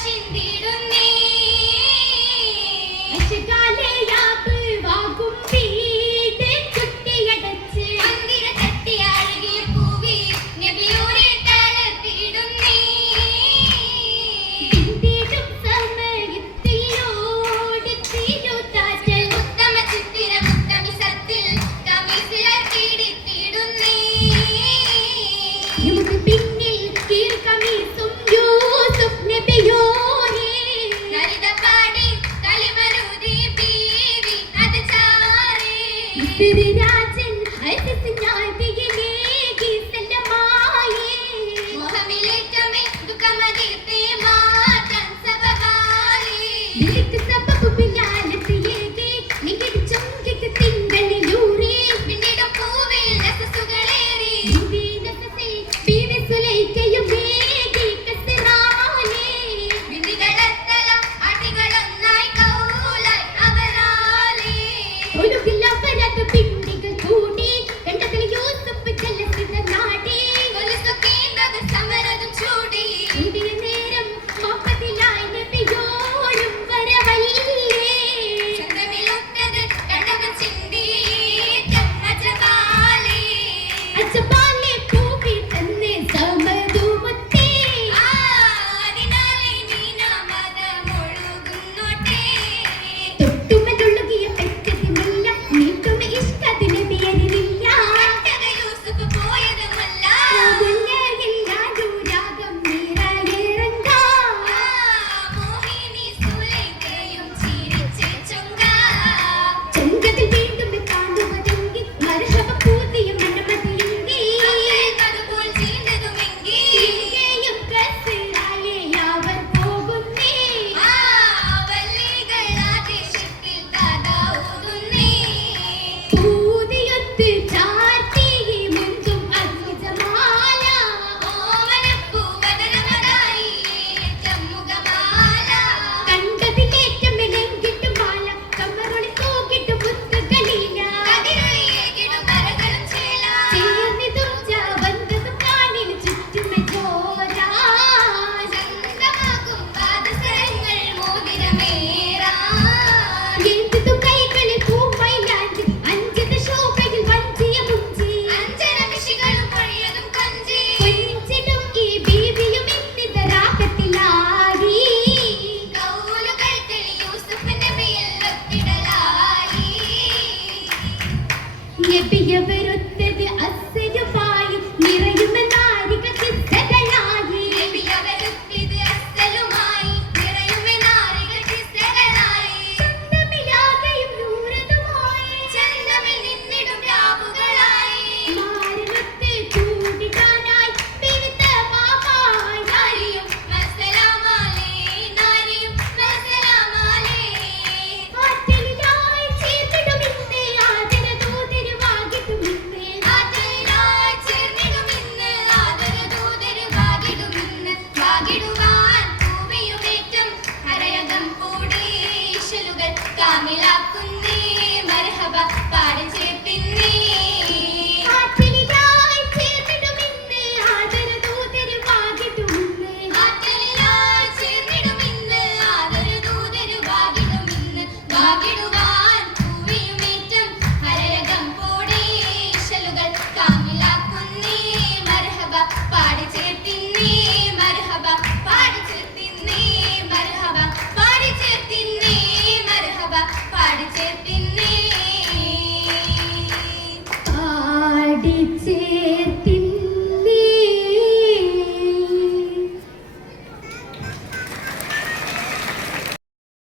അശുഭത്ത് എഴുതി രാജൻ ഐക്യത്തിനായി